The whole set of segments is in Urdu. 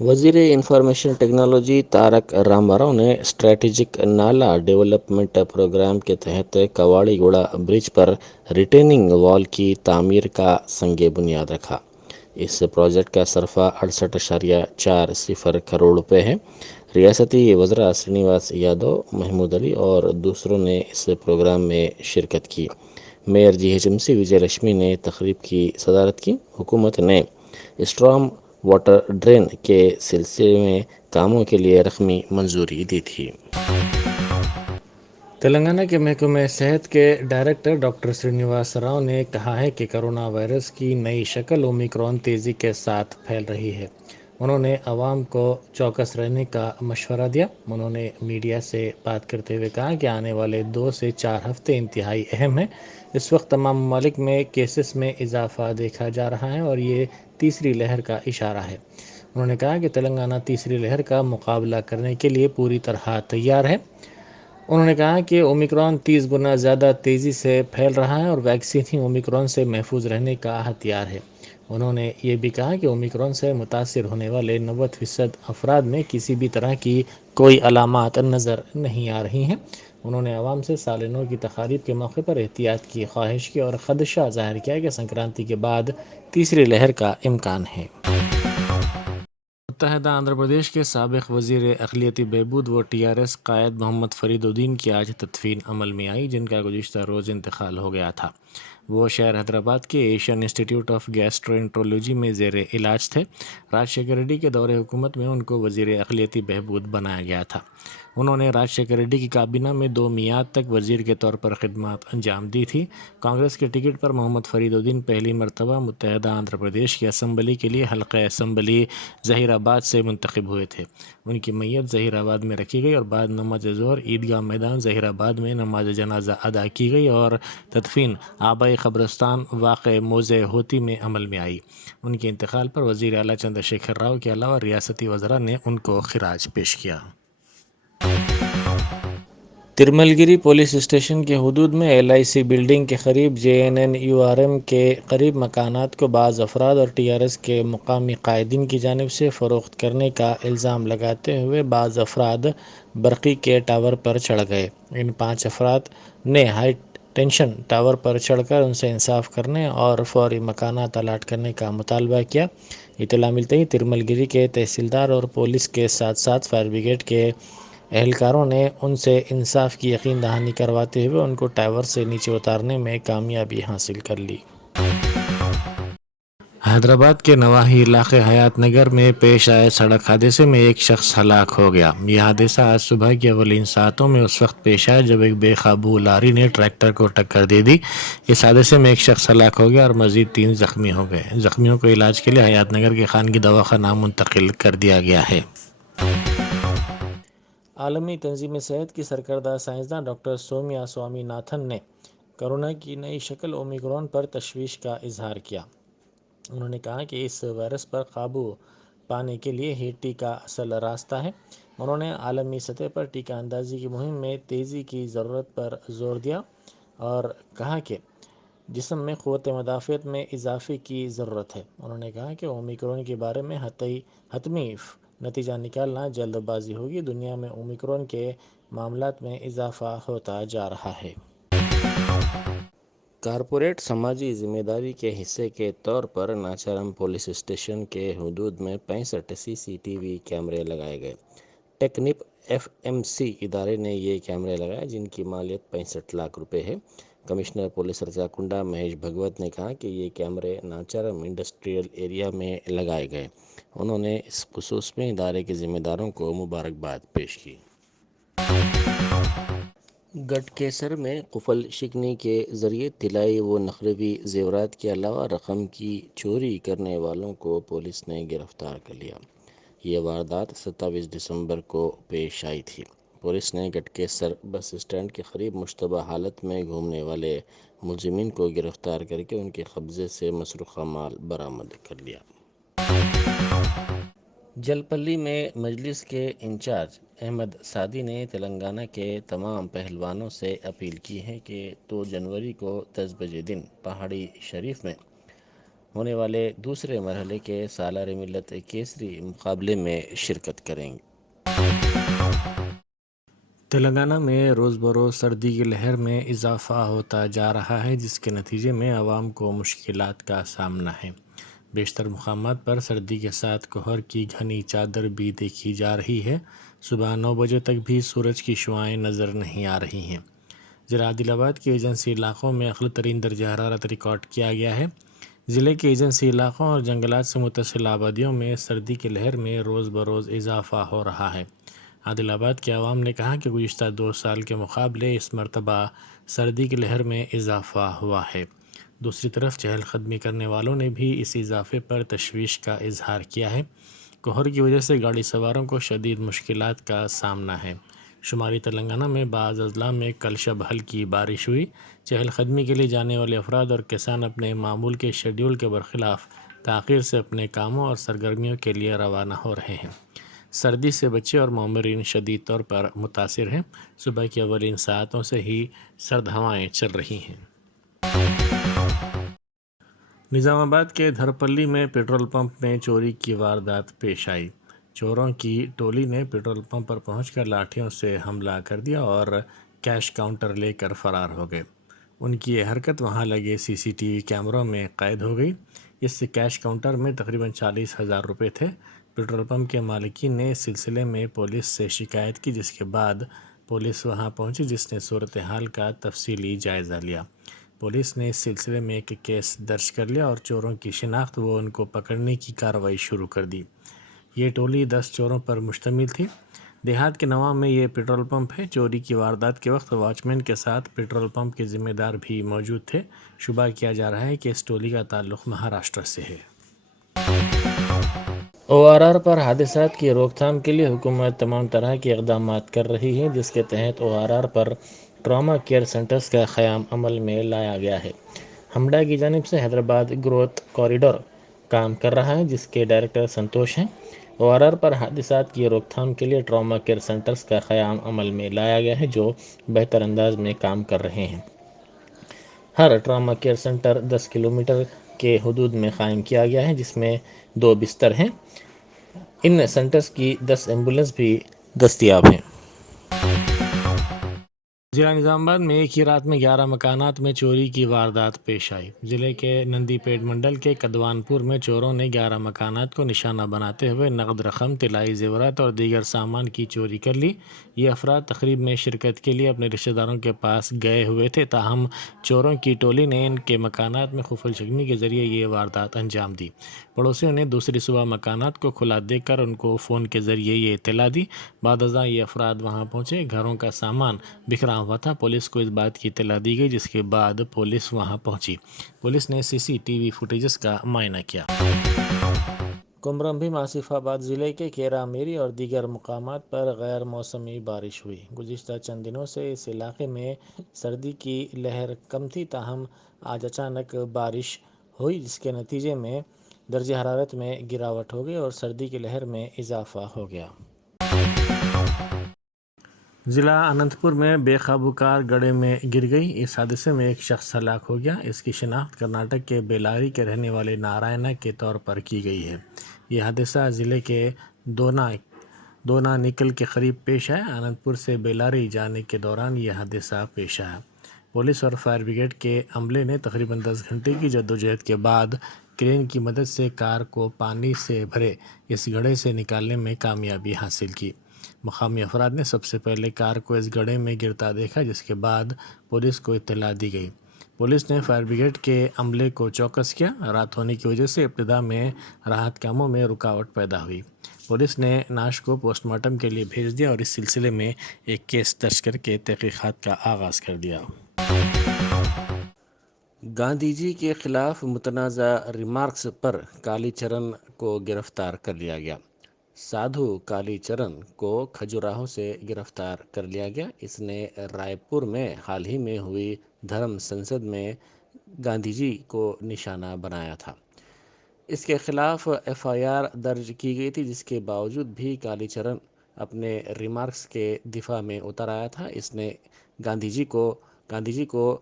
وزیر انفارمیشن ٹیکنالوجی تارک راما نے اسٹریٹجک نالا ڈیولپمنٹ پروگرام کے تحت کواڑی گوڑا برج پر ریٹیننگ وال کی تعمیر کا سنگ بنیاد رکھا۔ اس پروجیکٹ کا صرفہ 68.40 کروڑ روپے ہے۔ ریاستی وزراء سرینیواس یادو، محمود علی اور دوسروں نے اس پروگرام میں شرکت کی۔ Mayor G H M C Vijay Lakshmi نے تقریب کی صدارت کی۔ حکومت نے اسٹرام واٹر ڈرین کے سلسلے میں کاموں کے لیے رقمی منظوری دی تھی۔ تلنگانہ کے محکمہ صحت کے ڈائریکٹر ڈاکٹر سرینیواس راؤ نے کہا ہے کہ کرونا وائرس کی نئی شکل اومیکرون تیزی کے ساتھ پھیل رہی ہے۔ انہوں نے عوام کو چوکس رہنے کا مشورہ دیا۔ انہوں نے میڈیا سے بات کرتے ہوئے کہا کہ آنے والے 2 سے 4 ہفتے انتہائی اہم ہیں۔ اس وقت تمام ممالک میں کیسز میں اضافہ دیکھا جا رہا ہے اور یہ تیسری لہر کا اشارہ ہے۔ انہوں نے کہا کہ تلنگانہ تیسری لہر کا مقابلہ کرنے کے لیے پوری طرح تیار ہے۔ انہوں نے کہا کہ اومیکرون 30 گنا زیادہ تیزی سے پھیل رہا ہے اور ویکسین ہی اومیکرون سے محفوظ رہنے کا ہتھیار ہے۔ انہوں نے یہ بھی کہا کہ اومیکرون سے متاثر ہونے والے 90% افراد میں کسی بھی طرح کی کوئی علامات نظر نہیں آ رہی ہیں۔ انہوں نے عوام سے سال نو کی تقاریب کے موقع پر احتیاط کی خواہش کی اور خدشہ ظاہر کیا کہ سنکرانتی کے بعد تیسری لہر کا امکان ہے۔ متحدہ آندھرا پردیش کے سابق وزیر اقلیتی بہبود و ٹی آر ایس قائد محمد فرید الدین کی آج تدفین عمل میں آئی، جن کا گزشتہ روز انتقال ہو گیا تھا۔ وہ شہر حیدرآباد کے ایشین انسٹیٹیوٹ آف گیسٹرو انٹرولوجی میں زیر علاج تھے۔ راج شیکھر ریڈی کے دور حکومت میں ان کو وزیر اقلیتی بہبود بنایا گیا تھا۔ انہوں نے راج شیکھر ریڈی کی کابینہ میں 2 میعاد تک وزیر کے طور پر خدمات انجام دی تھی۔ کانگریس کے ٹکٹ پر محمد فرید الدین پہلی مرتبہ متحدہ آندھرا پردیش کی اسمبلی کے لیے حلقہ اسمبلی ظہیر آباد سے منتخب ہوئے تھے۔ ان کی میت ظہیر آباد میں رکھی گئی اور بعد نماز ظہر عیدگاہ میدان ظہیر آباد میں نماز جنازہ ادا کی گئی اور تدفین آبائی قبرستان واقع موضع ہوتی میں عمل میں آئی۔ ان کے انتقال پر وزیر اعلیٰ چندر شیکھر راؤ کے علاوہ ریاستی وزراء نے ان کو خراج پیش کیا۔ ترمل گری پولیس اسٹیشن کے حدود میں ایل آئی سی بلڈنگ کے قریب J N N U R M کے قریب مکانات کو بعض افراد اور ٹی آر ایس کے مقامی قائدین کی جانب سے فروخت کرنے کا الزام لگاتے ہوئے بعض افراد برقی کے ٹاور پر چڑھ گئے۔ ان 5 افراد نے ہائی ٹینشن ٹاور پر چڑھ کر ان سے انصاف کرنے اور فوری مکانات الاٹ کرنے کا مطالبہ کیا۔ اطلاع ملتے ہی ترمل گری کے تحصیلدار اور پولیس کے ساتھ ساتھ فائر بریگیڈ کے اہلکاروں نے ان سے انصاف کی یقین دہانی کرواتے ہوئے ان کو ٹاور سے نیچے اتارنے میں کامیابی حاصل کر لی۔ حیدرآباد کے نواحی علاقے حیات نگر میں پیش آئے سڑک حادثے میں ایک شخص ہلاک ہو گیا۔ یہ حادثہ آج صبح کی اولین ساعتوں میں اس وقت پیش آیا جب ایک بے قابو لاری نے ٹریکٹر کو ٹکر دے دی۔ اس حادثے میں ایک شخص ہلاک ہو گیا اور مزید 3 زخمی ہو گئے۔ زخمیوں کو علاج کے لیے حیات نگر کے خانگی دواخانہ منتقل کر دیا گیا ہے۔ عالمی تنظیم صحت کی سرکردہ سائنسداں ڈاکٹر سومیا سوامی ناتھن نے کورونا کی نئی شکل اومیکرون پر تشویش کا اظہار کیا۔ انہوں نے کہا کہ اس وائرس پر قابو پانے کے لیے ہی ٹیکہ اصل راستہ ہے۔ انہوں نے عالمی سطح پر ٹیکہ اندازی کی مہم میں تیزی کی ضرورت پر زور دیا اور کہا کہ جسم میں قوت مدافعت میں اضافے کی ضرورت ہے۔ انہوں نے کہا کہ اومیکرون کے بارے میں حتمی نتیجہ نکالنا جلد بازی ہوگی۔ دنیا میں اومیکرون کے معاملات میں اضافہ ہوتا جا رہا ہے۔ کارپوریٹ سماجی ذمہ داری کے حصے کے طور پر ناچارم پولیس اسٹیشن کے حدود میں 65 سی سی ٹی وی کیمرے لگائے گئے۔ ٹیکنیپ ایف ایم سی ادارے نے یہ کیمرے لگائے جن کی مالیت 65 لاکھ روپے ہے۔ کمشنر پولیس رچا کنڈا مہیش بھگوت نے کہا کہ یہ کیمرے ناچارم انڈسٹریل ایریا میں لگائے گئے۔ انہوں نے اس خصوص میں ادارے کے ذمہ داروں کو مبارکباد پیش کی۔ گڑھکیسر میں قفل شکنی کے ذریعے طلائی و نقرےوی زیورات کے علاوہ رقم کی چوری کرنے والوں کو پولیس نے گرفتار کر لیا۔ یہ واردات 27 دسمبر کو پیش آئی تھی۔ پولیس نے گڑھکیسر بس اسٹینڈ کے قریب مشتبہ حالت میں گھومنے والے ملزمین کو گرفتار کر کے ان کے قبضے سے مسروقہ مال برآمد کر لیا۔ جلپلی میں مجلس کے انچارج احمد سعدی نے تلنگانہ کے تمام پہلوانوں سے اپیل کی ہے کہ 2 جنوری کو 10 بجے دن پہاڑی شریف میں ہونے والے دوسرے مرحلے کے سالار ملت کیسری مقابلے میں شرکت کریں گے۔ تلنگانہ میں روز بروز سردی کی لہر میں اضافہ ہوتا جا رہا ہے، جس کے نتیجے میں عوام کو مشکلات کا سامنا ہے۔ بیشتر مقامات پر سردی کے ساتھ کہر کی گھنی چادر بھی دیکھی جا رہی ہے۔ صبح 9 بجے تک بھی سورج کی شعاعیں نظر نہیں آ رہی ہیں۔ ضلع عادل آباد کے ایجنسی علاقوں میں اقل ترین درجہ حرارت ریکارڈ کیا گیا ہے۔ ضلع کے ایجنسی علاقوں اور جنگلات سے متصل آبادیوں میں سردی کی لہر میں روز بروز اضافہ ہو رہا ہے۔ عادل آباد کے عوام نے کہا کہ گزشتہ 2 سال کے مقابلے اس مرتبہ سردی کی لہر میں اضافہ ہوا ہے۔ دوسری طرف چہل قدمی کرنے والوں نے بھی اس اضافے پر تشویش کا اظہار کیا ہے۔ کہر کی وجہ سے گاڑی سواروں کو شدید مشکلات کا سامنا ہے۔ شمالی تلنگانہ میں بعض اضلاع میں کل شب ہلکی بارش ہوئی۔ چہل قدمی کے لیے جانے والے افراد اور کسان اپنے معمول کے شیڈول کے برخلاف تاخیر سے اپنے کاموں اور سرگرمیوں کے لیے روانہ ہو رہے ہیں۔ سردی سے بچے اور معمرین شدید طور پر متاثر ہیں۔ صبح کی اولین ساعتوں سے ہی سرد ہوائیں چل رہی ہیں۔ نظام آباد کے دھرپلی میں پیٹرول پمپ میں چوری کی واردات پیش آئی۔ چوروں کی ٹولی نے پیٹرول پمپ پر پہنچ کر لاٹھیوں سے حملہ کر دیا اور کیش کاؤنٹر لے کر فرار ہو گئے۔ ان کی یہ حرکت وہاں لگے سی سی ٹی وی کیمروں میں قید ہو گئی۔ اس کیش کاؤنٹر میں تقریباً 40,000 روپے تھے۔ پیٹرول پمپ کے مالکین نے اس سلسلے میں پولیس سے شکایت کی، جس کے بعد پولیس وہاں پہنچی، جس نے صورتحال کا تفصیلی جائزہ لیا۔ پولیس نے اس سلسلے میں ایک کیس درج کر لیا اور چوروں کی شناخت و ان کو پکڑنے کی کارروائی شروع کر دی۔ یہ ٹولی 10 چوروں پر مشتمل تھی۔ دیہات کے نواں میں یہ پیٹرول پمپ ہے۔ چوری کی واردات کے وقت واچ مین کے ساتھ پیٹرول پمپ کے ذمہ دار بھی موجود تھے۔ شبہ کیا جا رہا ہے کہ اس ٹولی کا تعلق مہاراشٹر سے ہے۔ او آر آر پر حادثات کی روک تھام کے لیے حکومت تمام طرح کے اقدامات کر رہی ہے، جس کے تحت او آر آر پر ٹراما کیئر سینٹرز کا قیام عمل میں لایا گیا ہے۔ ہمڈا کی جانب سے حیدرآباد گروتھ کوریڈور کام کر رہا ہے، جس کے ڈائریکٹر سنتوش ہیں۔ او آر آر پر حادثات کی روک تھام کے لیے ٹراما کیئر سینٹرز کا قیام عمل میں لایا گیا ہے، جو بہتر انداز میں کام کر رہے ہیں۔ ہر ٹراما کیئر سینٹر 10 کلومیٹر کے حدود میں قائم کیا گیا ہے، جس میں 2 بستر ہیں۔ ان سینٹرز کی 10 ایمبولینس بھی دستیاب ہیں۔ ضلع نظام آباد میں ایک ہی رات میں 11 مکانات میں چوری کی واردات پیش آئی۔ ضلع کے نندی پیٹ منڈل کے کدوان پور میں چوروں نے 11 مکانات کو نشانہ بناتے ہوئے نقد رقم، طلائی زیورات اور دیگر سامان کی چوری کر لی۔ یہ افراد تقریب میں شرکت کے لیے اپنے رشتہ داروں کے پاس گئے ہوئے تھے، تاہم چوروں کی ٹولی نے ان کے مکانات میں خفل شکنی کے ذریعے یہ واردات انجام دی۔ پڑوسیوں نے دوسری صبح مکانات کو کھلا دیکھ کر ان کو فون کے ذریعے یہ اطلاع دی۔ بعد ازاں یہ افراد وہاں پہنچے۔ گھروں کا سامان بکھرا ہوا تھا۔ پولیس کو اس بات کی اطلاع دی گئی، جس کے بعد پولیس وہاں پہنچی۔ پولیس نے سی سی ٹی وی فوٹیجز کا معائنہ کیا۔ کمرم بھیم آصف آباد ضلع کے کیرا میری اور دیگر مقامات پر غیر موسمی بارش ہوئی۔ گزشتہ چند دنوں سے اس علاقے میں سردی کی لہر کم تھی، تاہم آج اچانک بارش ہوئی، جس کے نتیجے میں درجہ حرارت میں گراوٹ ہو گئی اور سردی کی لہر میں اضافہ ہو گیا۔ ضلع اننت پور میں بے قابو کار گڑھے میں گر گئی۔ اس حادثے میں ایک شخص ہلاک ہو گیا۔ اس کی شناخت کرناٹک کے بیلاری کے رہنے والے نارائنا کے طور پر کی گئی ہے۔ یہ حادثہ ضلع کے دونا نکل کے قریب پیش آیا۔ اننت پور سے بیلاری جانے کے دوران یہ حادثہ پیش آیا۔ پولیس اور فائر بریگیڈ کے عملے نے تقریباً 10 گھنٹے کی جدوجہد کے بعد کرین کی مدد سے کار کو پانی سے بھرے اس گڑھے سے نکالنے میں کامیابی حاصل کی۔ مقامی افراد نے سب سے پہلے کار کو اس گڑھے میں گرتا دیکھا، جس کے بعد پولیس کو اطلاع دی گئی۔ پولیس نے فائر بریگیڈ کے عملے کو چوکس کیا۔ رات ہونے کی وجہ سے ابتدا میں راحت کاموں میں رکاوٹ پیدا ہوئی۔ پولیس نے نعش کو پوسٹ مارٹم کے لیے بھیج دیا اور اس سلسلے میں ایک کیس درج کر کے تحقیقات کا آغاز کر دیا۔ گاندھی جی کے خلاف متنازع ریمارکس پر کالی چرن کو گرفتار کر لیا گیا۔ سادھو کالی چرن کو کھجوراہو سے گرفتار کر لیا گیا۔ اس نے رائے پور میں حال ہی میں ہوئی دھرم سنسد میں گاندھی جی کو نشانہ بنایا تھا۔ اس کے خلاف ایف آئی آر درج کی گئی تھی، جس کے باوجود بھی کالی چرن اپنے ریمارکس کے دفاع میں اتر آیا تھا۔ اس نے گاندھی جی کو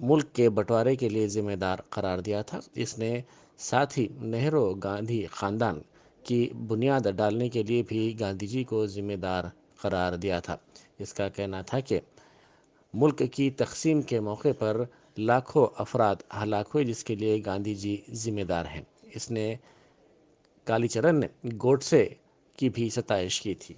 ملک کے بٹوارے کے لیے ذمہ دار قرار دیا تھا۔ اس نے ساتھ ہی نہرو گاندھی خاندان کی بنیاد ڈالنے کے لیے بھی گاندھی جی کو ذمہ دار قرار دیا تھا۔ اس کا کہنا تھا کہ ملک کی تقسیم کے موقع پر لاکھوں افراد ہلاک ہوئے، جس کے لیے گاندھی جی ذمہ دار ہیں۔ اس نے کالی چرن نے گوڈسے کی بھی ستائش کی تھی۔